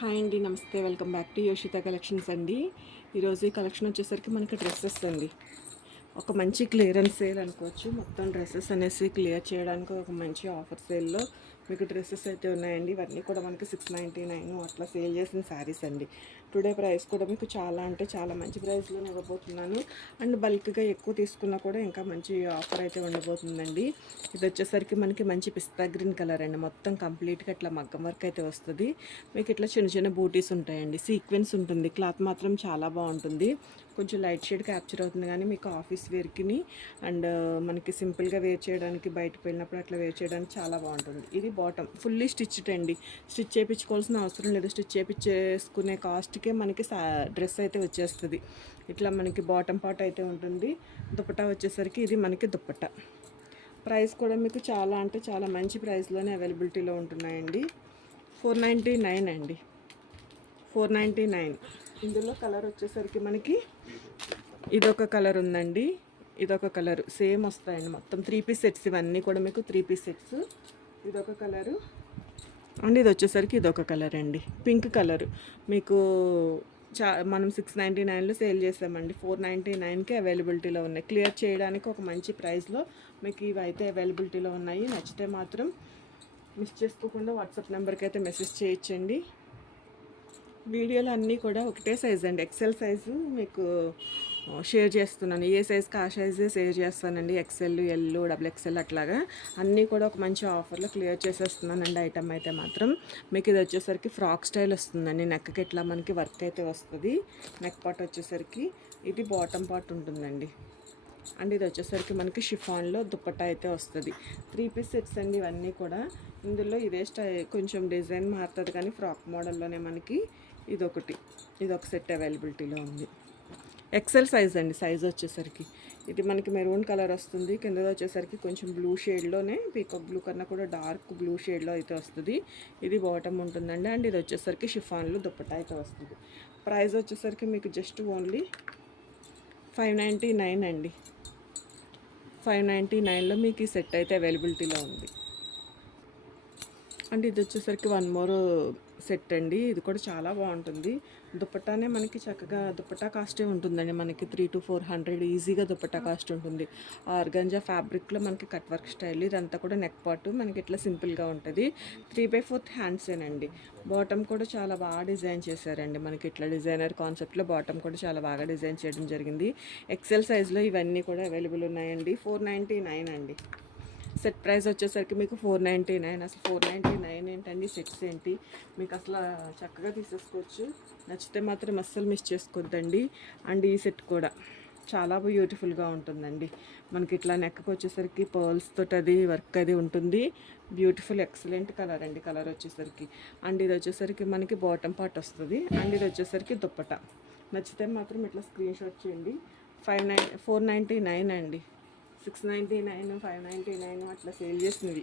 Hi అండి, నమస్తే. Welcome back to యోషిత collections అండి. ఈరోజు ఈ కలెక్షన్ వచ్చేసరికి మనకి డ్రెస్సెస్ అండి. ఒక మంచి క్లియరెన్స్ సేల్ అనుకోవచ్చు. మొత్తం డ్రెస్సెస్ అనేసి క్లియర్ చేయడానికి ఒక మంచి ఆఫర్ సేల్లో మీకు డ్రెస్సెస్ అయితే ఉన్నాయండి. ఇవన్నీ కూడా మనకి 699 అట్లా సేల్ చేసిన శారీస్ అండి. టుడే ప్రైస్ కూడా మీకు చాలా అంటే చాలా మంచి ప్రైస్లోనే ఇవ్వబోతున్నాను. అండ్ బల్క్గా ఎక్కువ తీసుకున్నా కూడా ఇంకా మంచి ఆఫర్ అయితే ఉండబోతుందండి. ఇది వచ్చేసరికి మనకి మంచి పిస్తా గ్రీన్ కలర్ అండి. మొత్తం కంప్లీట్గా ఇట్లా మగ్గం వర్క్ అయితే వస్తుంది. మీకు ఇట్లా చిన్న చిన్న బూటీస్ ఉంటాయండి. సీక్వెన్స్ ఉంటుంది. క్లాత్ మాత్రం చాలా బాగుంటుంది. కొంచెం లైట్ షేడ్ క్యాప్చర్ అవుతుంది, కానీ మీకు ఆఫీస్ వేర్కిని అండ్ మనకి సింపుల్గా వేర్ చేయడానికి, బయటకు వెళ్ళినప్పుడు అట్లా వేర్ చేయడానికి చాలా బాగుంటుంది. ఇది బాటమ్ ఫుల్లీ స్టిచ్డ్ అండి. స్టిచ్ చేయించుకోవాల్సిన అవసరం లేదు. స్టిచ్ చేయించేసుకునే కాస్ట్కే మనకి డ్రెస్ అయితే వచ్చేస్తుంది. ఇట్లా మనకి బాటమ్ పార్ట్ అయితే ఉంటుంది. దుపట్టా వచ్చేసరికి ఇది మనకి దుపట్టా. ప్రైస్ కూడా మీకు చాలా అంటే చాలా మంచి ప్రైస్లోనే అవైలబిలిటీలో ఉంటున్నాయండి. 499 అండి. 499. ఇందులో కలర్ వచ్చేసరికి మనకి ఇదొక కలర్ ఉందండి, ఇదొక కలర్ సేమ్ వస్తాయండి. మొత్తం 3 పీస్ సెట్స్ ఇవన్నీ కూడా మీకు 3 పీస్ సెట్స్. ఇదొక కలరు అండ్ ఇది వచ్చేసరికి ఇదొక కలర్ అండి, పింక్ కలర్. మీకు మనం 699లో సేల్ చేసామండి. 499కి అవైలబిలిటీలో ఉన్నాయి. క్లియర్ చేయడానికి ఒక మంచి ప్రైస్లో మీకు ఇవి అయితే అవైలబిలిటీలో ఉన్నాయి. నచ్చితే మాత్రం మిస్ చేసుకోకుండా వాట్సాప్ నెంబర్కి అయితే మెసేజ్ చేయొచ్చండి. వీడియోలు అన్నీ కూడా ఒకటే సైజ్ అండి, ఎక్సెల్ సైజు మీకు షేర్ చేస్తున్నాను. ఏ సైజ్కి ఆ సైజే షేర్ చేస్తానండి. ఎక్సెల్, ఎల్, డబుల్ ఎక్సెల్ అట్లాగా అన్నీ కూడా ఒక మంచి ఆఫర్లో క్లియర్ చేసేస్తున్నానండి. ఐటమ్ అయితే మాత్రం మీకు ఇది వచ్చేసరికి ఫ్రాక్ స్టైల్ వస్తుందండి. నెక్కి ఇట్లా మనకి వర్క్ అయితే వస్తుంది. నెక్ పార్ట్ వచ్చేసరికి ఇది బాటమ్ పార్ట్ ఉంటుందండి. అండ్ ఇది వచ్చేసరికి మనకి షిఫాన్లో దుప్పట్టా అయితే వస్తుంది. 3 పీస్ సెట్స్ అండి ఇవన్నీ కూడా. ఇందులో ఇదే కొంచెం డిజైన్ మారుతుంది, కానీ ఫ్రాక్ మోడల్లోనే మనకి ఇదొక సెట్ అవైలబిలిటీలో ఉంది. ఎక్సెల్ సైజ్ అండి. సైజ్ వచ్చేసరికి ఇది మనకి మెరూన్ కలర్ వస్తుంది. కింద వచ్చేసరికి కొంచెం బ్లూ షేడ్లోనే, పీకాక్ బ్లూ కన్నా కూడా డార్క్ బ్లూ షేడ్లో అయితే వస్తుంది. ఇది బాటమ్ ఉంటుందండి. అండ్ ఇది వచ్చేసరికి షిఫాన్లో దుప్పట్టా అయితే వస్తుంది. ప్రైస్ వచ్చేసరికి మీకు జస్ట్ ఓన్లీ 599 అండి. 599లో మీకు ఈ సెట్ అయితే అవైలబిలిటీలో ఉంది. అండ్ ఇది వచ్చేసరికి వన్ మోర్ సెట్ అండి. ఇది కూడా చాలా బాగుంటుంది. దుపట్టానే మనకి చక్కగా దుపట్టా కాస్టే ఉంటుందండి. మనకి 300 to 400 ఈజీగా దుపట్టా కాస్ట్ ఉంటుంది. ఆర్గంజా ఫ్యాబ్రిక్లో మనకి కట్ వర్క్ స్టైల్. ఇదంతా కూడా నెక్ పార్ట్ మనకి ఇట్లా సింపుల్గా ఉంటుంది. 3/4 హ్యాండ్సేనండి. బాటమ్ కూడా చాలా బాగా డిజైన్ చేశారండి. మనకి ఇట్లా డిజైనర్ కాన్సెప్ట్లో బాటమ్ కూడా చాలా బాగా డిజైన్ చేయడం జరిగింది. ఎక్సెల్ సైజ్లో ఇవన్నీ కూడా అవైలబుల్ ఉన్నాయండి. 499 అండి. సెట్ ప్రైస్ వచ్చేసరికి మీకు 499. అసలు 499 ఏంటండి, సెట్స్ ఏంటి, మీకు అసలు చక్కగా తీసేసుకోవచ్చు. నచ్చితే మాత్రం అస్సలు మిస్ చేసుకోవద్దండి. అండ్ ఈ సెట్ కూడా చాలా బ్యూటిఫుల్గా ఉంటుందండి. మనకి ఇట్లా నెక్కి వచ్చేసరికి పర్ల్స్ తోటి అది వర్క్ అది ఉంటుంది. బ్యూటిఫుల్ ఎక్సలెంట్ కలర్ అండి. కలర్ వచ్చేసరికి అండ్ ఇది వచ్చేసరికి మనకి బాటమ్ పార్ట్ వస్తుంది. అండ్ ఇది వచ్చేసరికి దుప్పట. నచ్చితే మాత్రం ఇట్లా స్క్రీన్ షాట్ చేయండి. 499 అండి. 699, 599 అట్లా సేల్ చేసినవి.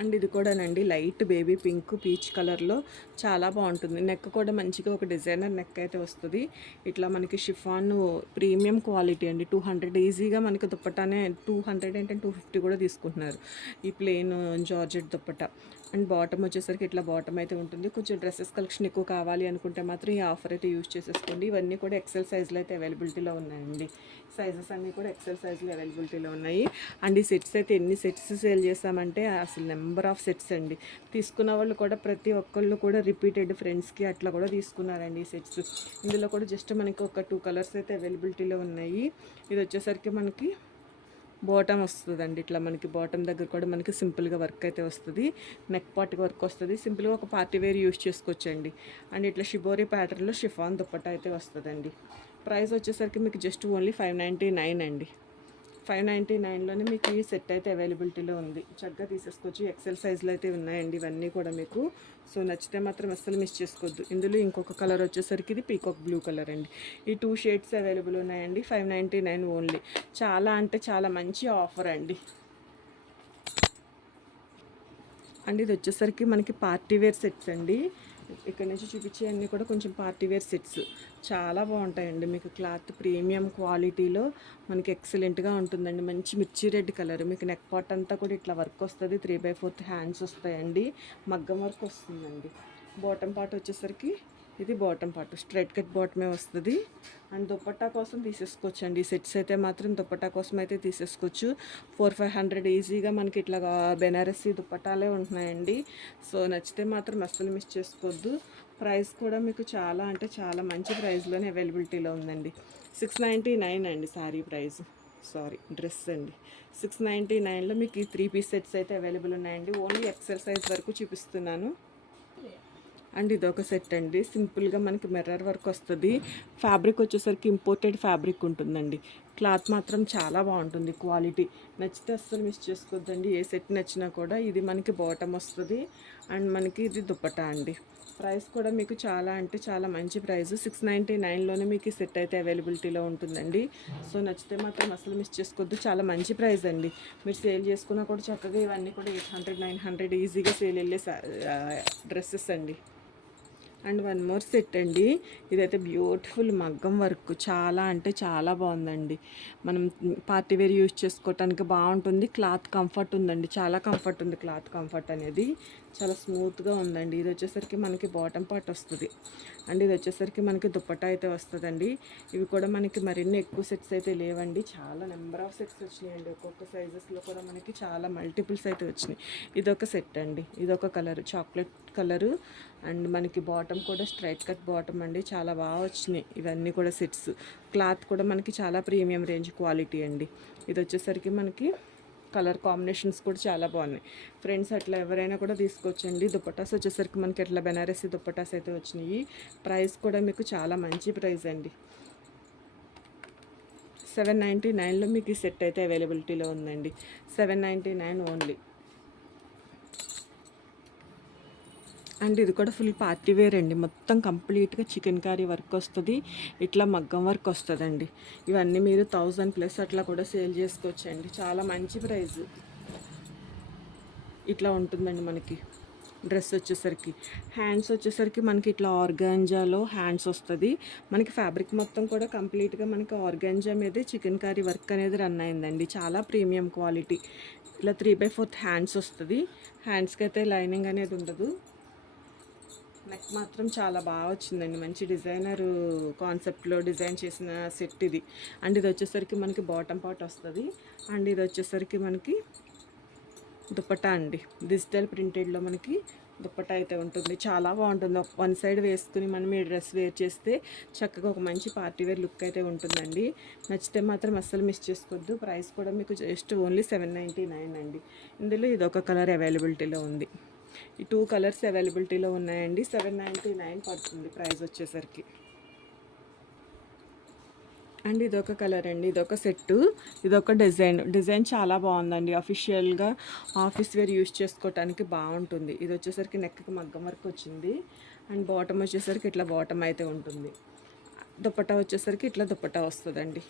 అండ్ ఇది కూడానండి లైట్ బేబీ పింక్ పీచ్ కలర్లో చాలా బాగుంటుంది. నెక్ కూడా మంచిగా ఒక డిజైనర్ నెక్ అయితే వస్తుంది. ఇట్లా మనకి షిఫాన్ ప్రీమియం క్వాలిటీ అండి. 200 ఈజీగా మనకి దుప్పటానే 200 అంటే 250 కూడా తీసుకుంటున్నారు ఈ plain georgette dupatta. And bottom వచ్చేసరికి ఇట్లా బాటమ్ అయితే ఉంటుంది. కొంచెం డ్రెస్సెస్ కలెక్షన్ ఎక్కువ కావాలి అనుకుంటే మాత్రం ఈ ఆఫర్ అయితే యూజ్ చేసేసుకోండి. ఇవన్నీ కూడా ఎక్సెల్ సైజ్లో అయితే అవైలబిలిటీలో ఉన్నాయండి. సైజెస్ అన్నీ కూడా ఎక్సెల్ సైజ్లో అవైలబిలిటీలో ఉన్నాయి. అండ్ ఈ సెట్స్ అయితే ఎన్ని సెట్స్ సేల్ చేస్తామంటే అసలు నెంబర్ ఆఫ్ సెట్స్ అండి. తీసుకున్న వాళ్ళు కూడా ప్రతి ఒక్కళ్ళు కూడా రిపీటెడ్ ఫ్రెండ్స్కి అట్లా కూడా తీసుకున్నారండి ఈ సెట్స్. ఇందులో కూడా జస్ట్ మనకి ఒక 2 కలర్స్ అయితే అవైలబిలిటీలో ఉన్నాయి. ఇది వచ్చేసరికి మనకి బాటమ్ వస్తుందండి. ఇట్లా మనకి బాటమ్ దగ్గర కూడా మనకి సింపుల్గా వర్క్ అయితే వస్తుంది. నెక్ పార్ట్కి వర్క్ వస్తుంది. సింపుల్గా ఒక పార్టీ వేర్ యూజ్ చేసుకోవచ్చండి. అండ్ ఇట్లా షిబోరి ప్యాటర్న్లో షిఫాన్ దుప్పట్టా అయితే వస్తుందండి. ప్రైస్ వచ్చేసరికి మీకు జస్ట్ ఓన్లీ 599 అండి. 599లోనే మీకు ఈ సెట్ అయితే అవైలబిలిటీలో ఉంది. చక్కగా తీసేసుకోవచ్చు. ఎక్సెల్ సైజులో అయితే ఉన్నాయండి ఇవన్నీ కూడా మీకు. సో నచ్చితే మాత్రం అస్సలు మిస్ చేసుకోవద్దు. ఇందులో ఇంకొక కలర్ వచ్చేసరికి ఇది పీకాక్ బ్లూ కలర్ అండి. ఈ 2 షేడ్స్ అవైలబుల్ ఉన్నాయండి. 599 ఓన్లీ. చాలా అంటే చాలా మంచి ఆఫర్ అండి. అండ్ ఇది వచ్చేసరికి మనకి పార్టీ వేర్ సెట్స్ అండి. ఇక్కడ నుంచి చూపించే అన్నీ కూడా కొంచెం పార్టీ వేర్ సెట్స్ చాలా బాగుంటాయండి. మీకు క్లాత్ ప్రీమియం క్వాలిటీలో మనకి ఎక్సలెంట్గా ఉంటుందండి. మంచి మిర్చి రెడ్ కలర్. మీకు నెక్ పార్ట్ అంతా కూడా ఇట్లా వర్క్ వస్తుంది. 3/4 హ్యాండ్స్ వస్తాయండి. మగ్గం వర్క్ వస్తుందండి. బాటమ్ పార్ట్ వచ్చేసరికి ఇది బాటమ్ పార్ట్ స్ట్రైట్ కట్ బాటమే వస్తుంది. అండ్ దుపట్టా కోసం తీసేసుకోవచ్చు అండి. సెట్స్ అయితే మాత్రం దుపట్టా కోసం అయితే తీసేసుకోవచ్చు. 400-500 ఈజీగా మనకి ఇట్లా బెనారసీ దుపట్టాలే ఉంటున్నాయండి. సో నచ్చితే మాత్రం అస్సలు మిస్ చేసుకోవద్దు. ప్రైస్ కూడా మీకు చాలా అంటే చాలా మంచి ప్రైస్లోనే అవైలబిలిటీలో ఉందండి. 699 అండి శారీ ప్రైస్, సారీ డ్రెస్ అండి. 699లో మీకు ఈ 3 పీస్ సెట్స్ అయితే అవైలబుల్ ఉన్నాయండి. ఓన్లీ ఎక్సెల్ సైజ్ వరకు చూపిస్తున్నాను. అండ్ ఇదొక సెట్ అండి. సింపుల్గా మనకి మిర్రర్ వర్క్ వస్తుంది. ఫ్యాబ్రిక్ వచ్చేసరికి ఇంపోర్టెడ్ ఫ్యాబ్రిక్ ఉంటుందండి. క్లాత్ మాత్రం చాలా బాగుంటుంది, క్వాలిటీ నచ్చితే అస్సలు మిస్ చేసుకోవద్దండి. ఏ సెట్ నచ్చినా కూడా ఇది మనకి బాటమ్ వస్తుంది అండ్ మనకి ఇది దుపట్టా అండి. ప్రైస్ కూడా మీకు చాలా అంటే చాలా మంచి ప్రైస్. 699లోనే మీకు ఈ సెట్ అయితే అవైలబిలిటీలో ఉంటుందండి. సో నచ్చితే మాత్రం అసలు మిస్ చేసుకోవద్దు. చాలా మంచి ప్రైస్ అండి. మీరు సేల్ చేసుకున్నా కూడా చక్కగా ఇవన్నీ కూడా 800-900 ఈజీగా సేల్ వెళ్ళే డ్రెస్సెస్ అండి. అండ్ వన్ మోర్ సెట్ అండి. ఇదైతే బ్యూటిఫుల్ మగ్గం వర్క్, చాలా అంటే చాలా బాగుందండి. మనం పార్టీ వేర్ యూజ్ చేసుకోవటానికి బాగుంటుంది. క్లాత్ కంఫర్ట్ ఉందండి, చాలా కంఫర్ట్ ఉంది. క్లాత్ కంఫర్ట్ అనేది చాలా స్మూత్గా ఉందండి. ఇది వచ్చేసరికి మనకి బాటమ్ పార్ట్ వస్తుంది అండ్ ఇది వచ్చేసరికి మనకి దుపట్టా అయితే వస్తుందండి. ఇవి కూడా మనకి మరిన్ని ఎక్కువ సెట్స్ అయితే లేవండి, చాలా నెంబర్ ఆఫ్ సెట్స్ వచ్చినాయండి. ఒక్కొక్క సైజెస్లో కూడా మనకి చాలా మల్టిపుల్స్ అయితే వచ్చినాయి. ఇదొక సెట్ అండి. ఇదొక కలర్ చాక్లెట్ కలరు అండ్ మనకి బాటమ్ కూడా స్ట్రైట్ కట్ బాటమ్ అండి. చాలా బాగా వచ్చినాయి ఇవన్నీ కూడా సెట్స్. క్లాత్ కూడా మనకి చాలా ప్రీమియం రేంజ్ క్వాలిటీ అండి. ఇది వచ్చేసరికి మనకి కలర్ కాంబినేషన్స్ కూడా చాలా బాగున్నాయి. ఫ్రెండ్స్ అట్లా ఎవరైనా కూడా తీసుకోవచ్చండి. దుపట్టాస్ వచ్చేసరికి మనకి అట్లా బెనారసీ దుపట్టాస్ అయితే వచ్చినాయి. ప్రైస్ కూడా మీకు చాలా మంచి ప్రైస్ అండి. 799లో మీకు ఈ సెట్ అయితే అవైలబిలిటీలో ఉందండి. 799 ఓన్లీ. అండ్ ఇది కూడా ఫుల్ పార్టీ వేర్ అండి. మొత్తం కంప్లీట్గా చికెన్ కర్రీ వర్క్ వస్తుంది, ఇట్లా మగ్గం వర్క్ వస్తుందండి. ఇవన్నీ మీరు 1000+ అట్లా కూడా సేల్ చేసుకోవచ్చండి. చాలా మంచి ప్రైస్. ఇట్లా ఉంటుందండి మనకి డ్రెస్ వచ్చేసరికి. హ్యాండ్స్ వచ్చేసరికి మనకి ఇట్లా ఆర్గాంజాలో హ్యాండ్స్ వస్తుంది. మనకి ఫ్యాబ్రిక్ మొత్తం కూడా కంప్లీట్గా మనకి ఆర్గాంజా మీదే చికెన్ కర్రీ వర్క్ అనేది రన్ అయిందండి. చాలా ప్రీమియం క్వాలిటీ. ఇట్లా 3/4 హ్యాండ్స్ వస్తుంది. హ్యాండ్స్కి అయితే లైనింగ్ అనేది ఉండదు. నెక్ మాత్రం చాలా బాగా వచ్చిందండి. మంచి డిజైనర్ కాన్సెప్ట్లో డిజైన్ చేసిన సెట్ ఇది. అండ్ ఇది వచ్చేసరికి మనకి బాటమ్ పార్ట్ వస్తుంది అండ్ ఇది వచ్చేసరికి మనకి దుపట్టా అండి. డిజిటల్ ప్రింటెడ్లో మనకి దుపట్టా అయితే ఉంటుంది. చాలా బాగుంటుంది. వన్ సైడ్ వేసుకుని మనం ఈ డ్రెస్ వేర్ చేస్తే చక్కగా ఒక మంచి పార్టీ వేర్ లుక్ అయితే ఉంటుందండి. నచ్చితే మాత్రం అస్సలు మిస్ చేసుకోవద్దు. ప్రైస్ కూడా మీకు జస్ట్ ఓన్లీ 799 అండి. ఇందులో ఇదొక కలర్ అవైలబిలిటీలో ఉంది. ఈ 2 కలర్స్ అవైలబిలిటీలో ఉన్నాయండి. 799 పడుతుంది ప్రైస్ వచ్చేసరికి. అండ్ ఇదొక కలర్ అండి. ఇదొక సెట్టు, ఇదొక డిజైన్ చాలా బాగుందండి. అఫీషియల్గా ఆఫీస్ వేర్ యూజ్ చేసుకోవటానికి బాగుంటుంది. ఇది వచ్చేసరికి నెక్కి మగ్గం వర్క్ వచ్చింది అండ్ బాటమ్ వచ్చేసరికి ఇట్లా బాటమ్ అయితే ఉంటుంది. దుపట్టా వచ్చేసరికి ఇట్లా దుపట్టా వస్తుందండి.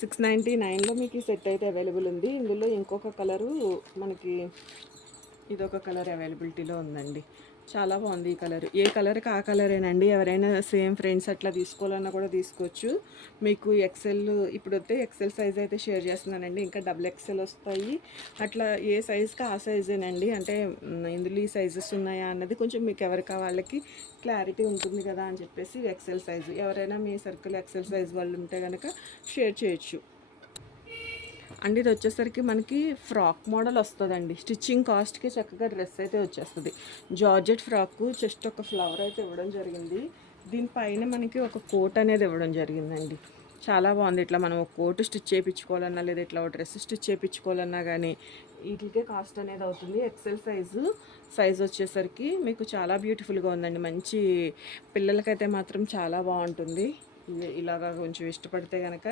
699లో మీకు ఈ సెట్ అయితే అవైలబుల్ ఉంది. ఇందులో ఇంకొక కలరు మనకి ఇదొక కలర్ అవైలబిలిటీలో ఉందండి. చాలా బాగుంది ఈ కలర్. ఏ కలర్కి ఆ కలరేనండి. ఎవరైనా సేమ్ ఫ్రెండ్స్ అట్లా తీసుకోవాలన్నా కూడా తీసుకోవచ్చు. మీకు ఎక్సెల్ ఇప్పుడు వస్తే ఎక్సెల్ సైజ్ అయితే షేర్ చేస్తున్నానండి. ఇంకా XXL వస్తాయి. అట్లా ఏ సైజ్కి ఆ సైజేనండి. అంటే ఇందులో ఈ సైజెస్ ఉన్నాయా అన్నది కొంచెం మీకు ఎవరికి వాళ్ళకి క్లారిటీ ఉంటుంది కదా అని చెప్పేసి ఎక్సెల్ సైజు. ఎవరైనా మీ సర్కిల్ ఎక్సెల్ సైజ్ వాళ్ళు ఉంటే కనుక షేర్ చేయొచ్చు. అండ్ ఇది వచ్చేసరికి మనకి ఫ్రాక్ మోడల్ వస్తుందండి. స్టిచ్చింగ్ కాస్ట్కి చక్కగా డ్రెస్ అయితే వచ్చేస్తుంది. జార్జెట్ ఫ్రాక్, చెస్ట్ ఒక ఫ్లవర్ అయితే ఇవ్వడం జరిగింది. దీనిపైన మనకి ఒక కోట్ అనేది ఇవ్వడం జరిగిందండి. చాలా బాగుంది. ఇట్లా మనం ఒక కోట్ స్టిచ్ చేయించుకోవాలన్నా లేదా ఇట్లా ఒక డ్రెస్ స్టిచ్ చేయించుకోవాలన్నా కానీ వీటికే కాస్ట్ అనేది అవుతుంది. ఎక్సెల్ సైజ్ వచ్చేసరికి మీకు చాలా బ్యూటిఫుల్గా ఉందండి. మంచి పిల్లలకైతే మాత్రం చాలా బాగుంటుంది. ఇలాగా కొంచెం ఇష్టపడితే కనుక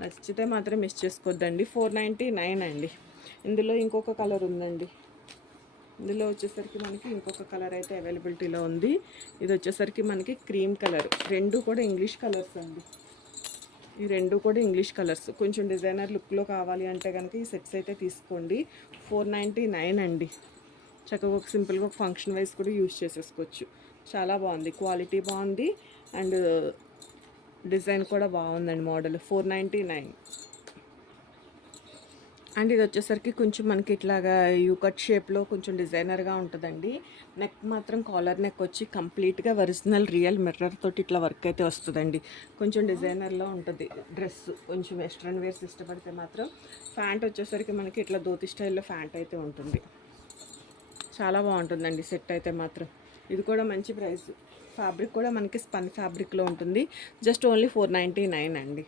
నచ్చితే మాత్రం మిస్ చేసుకోవద్దండి. 499 అండి. ఇందులో ఇంకొక కలర్ ఉందండి. ఇందులో వచ్చేసరికి మనకి ఇంకొక కలర్ అయితే అవైలబిలిటీలో ఉంది. ఇది వచ్చేసరికి మనకి క్రీమ్ కలర్. రెండు కూడా ఇంగ్లీష్ కలర్స్ అండి. ఈ రెండు కూడా ఇంగ్లీష్ కలర్స్. కొంచెం డిజైనర్ లుక్లో కావాలి అంటే కనుక ఈ సెట్స్ అయితే తీసుకోండి. 499 అండి. చక్కగా ఒక సింపుల్గా ఒక ఫంక్షన్ వైజ్ కూడా యూజ్ చేసేసుకోవచ్చు. చాలా బాగుంది, క్వాలిటీ బాగుంది అండ్ డిజైన్ కూడా బాగుందండి. మోడల్ 499. అండ్ ఇది వచ్చేసరికి కొంచెం మనకి ఇట్లాగా యూ కట్ షేప్లో కొంచెం డిజైనర్గా ఉంటుందండి. నెక్ మాత్రం కాలర్ నెక్ వచ్చి కంప్లీట్గా ఒరిజినల్ రియల్ మిర్రర్ తోటి ఇట్లా వర్క్ అయితే వస్తుందండి. కొంచెం డిజైనర్లో ఉంటుంది డ్రెస్. కొంచెం వెస్ట్రన్ వేర్స్ ఇష్టపడితే మాత్రం ప్యాంట్ వచ్చేసరికి మనకి ఇట్లా ధోతి స్టైల్లో ప్యాంట్ అయితే ఉంటుంది. చాలా బాగుంటుందండి సెట్ అయితే మాత్రం. ఇది కూడా మంచి ప్రైస్. ఫ్యాబ్రిక్ కూడా మనకి స్పన్ ఫ్యాబ్రిక్లో ఉంటుంది. జస్ట్ ఓన్లీ 499 అండి.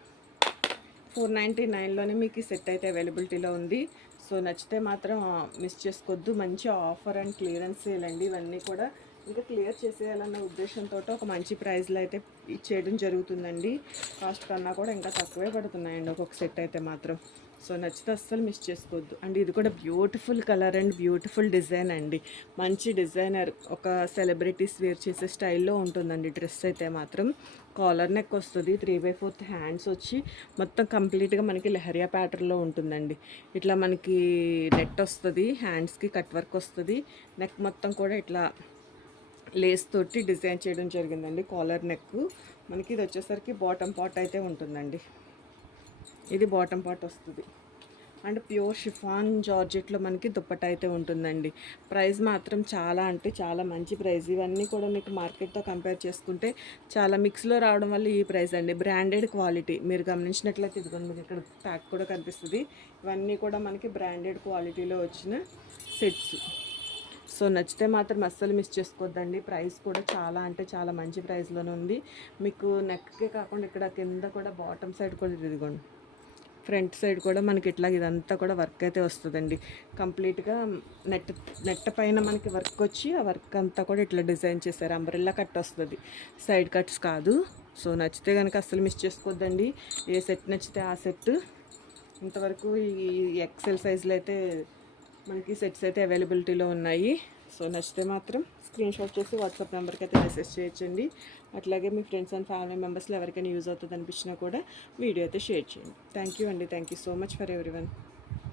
499లోనే మీకు ఈ సెట్ అయితే అవైలబిలిటీలో ఉంది. సో నచ్చితే మాత్రం మిస్ చేసుకోవద్దు. మంచి ఆఫర్ అండ్ క్లియరెన్స్ సేల్ అండి. ఇవన్నీ కూడా ఇంకా క్లియర్ చేసేయాలన్న ఉద్దేశంతో ఒక మంచి ప్రైస్లో అయితే ఇచ్చేయడం జరుగుతుందండి. కాస్ట్ కన్నా కూడా ఇంకా తక్కువే పడుతున్నాయండి ఒక్కొక్క సెట్ అయితే మాత్రం. సో నచ్చితే అస్సలు మిస్ చేసుకోవద్దు. అండ్ ఇది కూడా beautiful colour and beautiful design అండి. మంచి డిజైనర్, ఒక సెలబ్రిటీస్ వేర్ చేసే స్టైల్లో ఉంటుందండి డ్రెస్ అయితే మాత్రం. కాలర్ నెక్ వస్తుంది, 3/4 హ్యాండ్స్ వచ్చి మొత్తం కంప్లీట్గా మనకి లెహరియా ప్యాటర్న్లో ఉంటుందండి. ఇట్లా మనకి నెట్ వస్తుంది, హ్యాండ్స్కి కట్ వర్క్ వస్తుంది. నెక్ మొత్తం కూడా ఇట్లా లేస్ తోటి డిజైన్ చేయడం జరిగిందండి. కాలర్ నెక్ మనకి ఇది వచ్చేసరికి బాటమ్ పార్ట్ అయితే ఉంటుందండి. ఇది బాటమ్ పార్ట్ వస్తుంది. అండ్ ప్యూర్ షిఫాన్ జార్జెట్లో మనకి దుప్పట అయితే ఉంటుందండి. ప్రైస్ మాత్రం చాలా అంటే చాలా మంచి ప్రైస్. ఇవన్నీ కూడా మీకు మార్కెట్తో కంపేర్ చేసుకుంటే చాలా మిక్స్లో రావడం వల్ల ఈ ప్రైస్ అండి. బ్రాండెడ్ క్వాలిటీ మీరు గమనించినట్లయితే ఇదిగోండి, మీకు ఇక్కడ ప్యాక్ కూడా కనిపిస్తుంది. ఇవన్నీ కూడా మనకి బ్రాండెడ్ క్వాలిటీలో వచ్చిన సెట్స్. సో నచ్చితే మాత్రం అస్సలు మిస్ చేసుకోవద్దండి. ప్రైస్ కూడా చాలా అంటే చాలా మంచి ప్రైస్లోనే ఉంది. మీకు నెక్కే కాకుండా ఇక్కడ కింద కూడా బాటమ్ సైడ్ కూడా ఇదిగోండి, ఫ్రంట్ సైడ్ కూడా మనకి ఇట్లా ఇదంతా కూడా వర్క్ అయితే వస్తుందండి. కంప్లీట్గా నెట్ పైన మనకి వర్క్ వచ్చి ఆ వర్క్ అంతా కూడా ఇట్లా డిజైన్ చేశారు. అంబ్రెల్లా కట్ వస్తుంది, సైడ్ కట్స్ కాదు. సో నచ్చితే కనుక అస్సలు మిస్ చేసుకోవద్దండి. ఏ సెట్ నచ్చితే ఆ సెట్. ఇంతవరకు ఈ ఎక్సెల్ సైజులో అయితే మనకి సెట్స్ అయితే అవైలబిలిటీలో ఉన్నాయి. సో నచ్చితే మాత్రం స్క్రీన్ షాట్ చేసి వాట్సాప్ నెంబర్కి అయితే మెసేజ్ చేయొచ్చండి. అట్లాగే మీ ఫ్రెండ్స్ అండ్ ఫ్యామిలీ మెంబర్స్లో ఎవరికైనా యూజ్ అవుతుంది అనిపించినా కూడా వీడియో అయితే షేర్ చేయండి. థ్యాంక్ యూ అండి. Thank you so much for everyone.